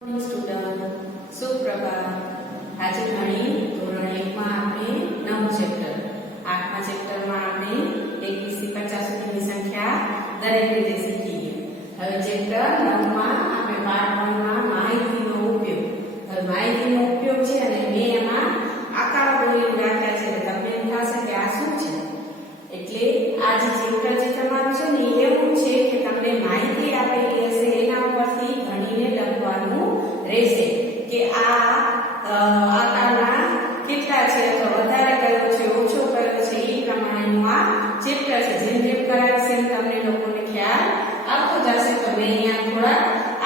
Student સુપ્રભાત। આજે ગણિત ધોરણ 1 માં આપણે નવું ચેપ્ટર 8મા ચેપ્ટરમાં આપણે 1 થી 50 સુધીની સંખ્યા દરેક રીતે શીખીએ। હવે ચેપ્ટર 9 માં આપણે પાર્ટ 1 માં માહિતીનો ઉપયોગ। હવે માહિતીનો ઉપયોગ છે અને મેં એમાં આકારો દોરીને રાખ્યા છે એટલે તમને એમ થશે કે આ શું છે। એટલે આ જે ચેપ્ટર જે તમારું છે ને એવું છે કે તમને માહિતી આપેલી હશે એના ઉપરથી ગણીને લખવાનું રહેશે કે આ આકારના કેટલા છે અથવા વધારે કયો છે ઓછો કયો છે એ પ્રમાણેનું આ ચેપ્ટર છે। જેમ જેમ કરાવશે એમ તમને લોકોને ખ્યાલ આવતો જશે। તો મેં અહીંયા થોડા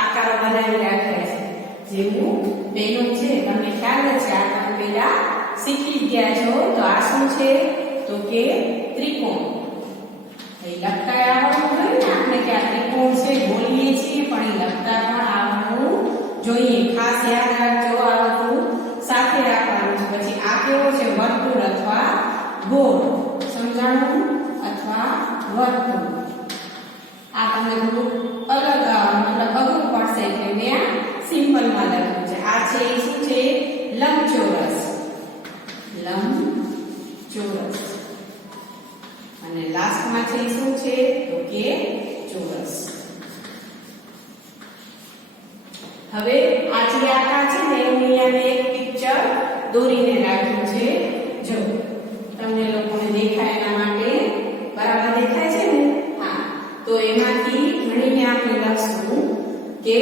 આકારો બનાવી રાખ્યા છે। જેવું પહેલું છે તમને ખ્યાલ જ છે, આ તમે પહેલા શીખી ગયા છો। તો આ શું છે તો કે ત્રિકોણ। એ લખતા આવડવું જોઈએ ને આપણે કે આ ત્રિકોણ છે, બોલીએ છીએ પણ એ લખતા પણ આવડવું જોઈએ। ખાસ યાદ રાખજો, આ બધું સાથે રાખવાનું છે। પછી આ કેવો છે વર્તુળ અથવા ગોળ, સમજાણું અથવા વર્તુળ। આ તમને થોડું અલગ મતલબ અઘરું પડશે એટલે મેં સિમ્પલમાં લખ્યું છે। આ છે એ શું છે લંબચોરસ, લંબચોરસ। અને લાસ્ટમાં છે શું છે તો કે ચોરસ। હવે આ જે આકાર છે ને એની અહીંયા એક પિક્ચર દોરીને રાખ્યું છે। જો તમને લોકોને દેખાય એના માટે બરાબર દેખાય છે ને? હા, તો એમાંથી ગણીને આપણે લખશું કે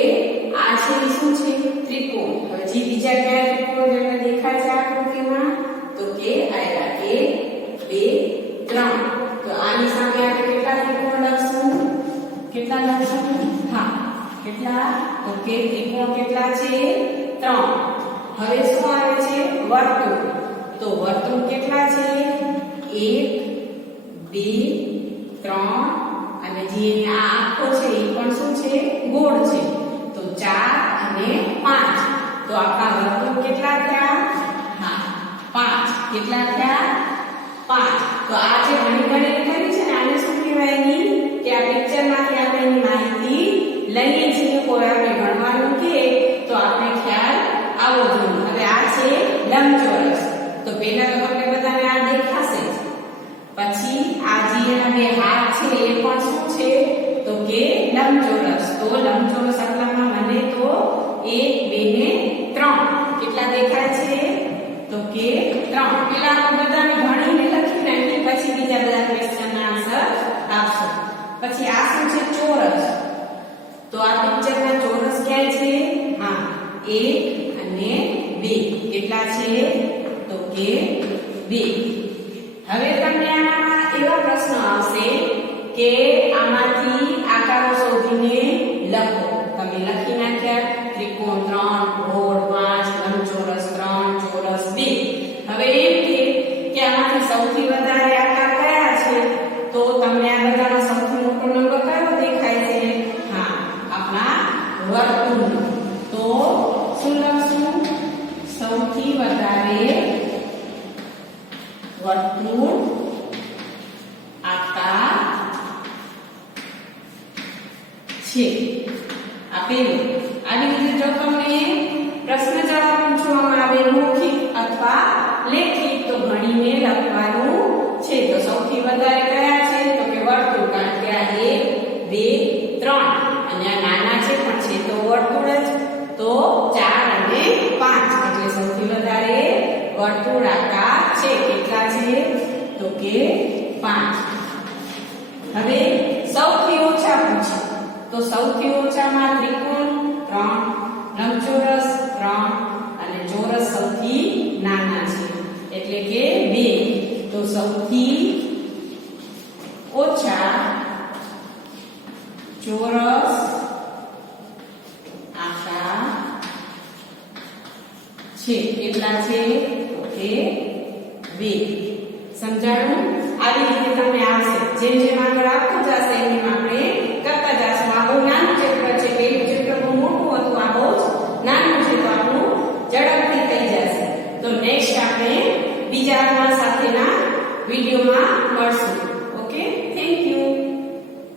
આ છે શું છે ત્રિકોણ। હવે જે બીજા કયા ત્રિકોણ તમને દેખાય છે આકૃતિમાં તો કે આયા 1 2 3। તો આની સામે આપણે કેટલા ત્રિકોણ લખશું? કેટલા લખશું? હા, કેટલા તો કે ત્રિકોણ કેટલા છે 3। હવે શું આવે છે વર્તુળ। તો વર્તુળ કેટલા છે 1 2 3 અને જે આ આખો છે એ પણ શું છે ગોળ છે। તો 4 અને 5। તો આખા વર્તુળ કેટલા થયા? હા 5। કેટલા થયા? 5। તો આ જે ઘણી કરી છે ને આને શું કહેવાય ની કે આ પિક્ચરમાંથી આપણે એની માહિતી લઈએ છીએ। કોઈ આપણે ગણવાનું કે તો આપણે ખ્યાલ આવવો જોઈએ। હવે આ છે લંબચોરસ। તો પહેલા તો તમને બધાને આ દેખાશે જ, પછી આ જે એના બે હાથ છે એ પણ શું છે તો કે લંબચોરસ। તો લંબચોરસ આટલામાં મને તો 1 2 ને 3 કેટલા દેખાય છે તો કે 3। પેલા આપણે બધાને ગણીને લખી નાખીએ પછી બીજા બધા ક્વેશ્ચનના આન્સર આપશો। પછી આ શું છે ચોરસ। તો આ પિક્ચરના ચોરસ ક્યાં છે? હા 1 અને 2 કેટલા છે તો કે 2। હવે તમને આમાં એવો પ્રશ્ન આવશે કે આમાંથી આકારો શોધીને લખો। તમે લખી નાખ્યા ત્રિકોણ 3 ગોળ 5 લંબચોરસ 3 ચોરસ 2। હવે એમ કે આમાંથી સૌથી વધારે આકાર કયા છે? તો તમને આ બધામાં સૌથી મોટો નંબર કયો દેખાય છે? હા આપણા વર્તુળ। તો શું લખશું? સૌથી વધારે વર્તુળ આકાર છે આપેલું। આવી રીતે જો તમને પ્રશ્ન જવાબ પૂછવામાં આવે મૌખિક અથવા લેખિત તો ગણીને લખવાનું છે। તો સૌથી વધારે કયા છે તો કે વર્તુળ, કારણ કે આ 1 2 3 અને આ નાના છે પણ છે તો વર્તુળ જ। તો 4 અને 5 એટલે સૌથી વધારે વર્તુળ આકાર છે। કેટલા છે તો કે 5। હવે સૌથી ઓછા પૂછે તો સૌથી ઓછામાં ત્રિકોણ 3 લંબચોરસ 3 અને ચોરસ સૌથી નાના છે એટલે કે 2। તો સૌથી ઓછા ચોરસ આકાર છે। કેટલા છે તો કે 2। સમજાણું? આવી રીતે તમને આવશે। જેમ જેમ આગળ આપતું જશે એમ આપણે કરતા જશું। આ બહુ નાનું ચેપ્ટર છે, પહેલું ચેપ્ટર બહુ મોટું હતું, આ બહુ જ નાનું છે તો આપણું ઝડપથી થઈ જશે। તો નેક્સ્ટ આપણે બીજા સાથેના વિડીયોમાં મળશું।